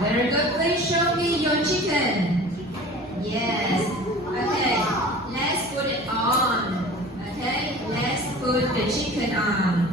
Very good. Please show me your chicken. Yes. Okay. Let's put it on. Okay. Let's put the chicken on.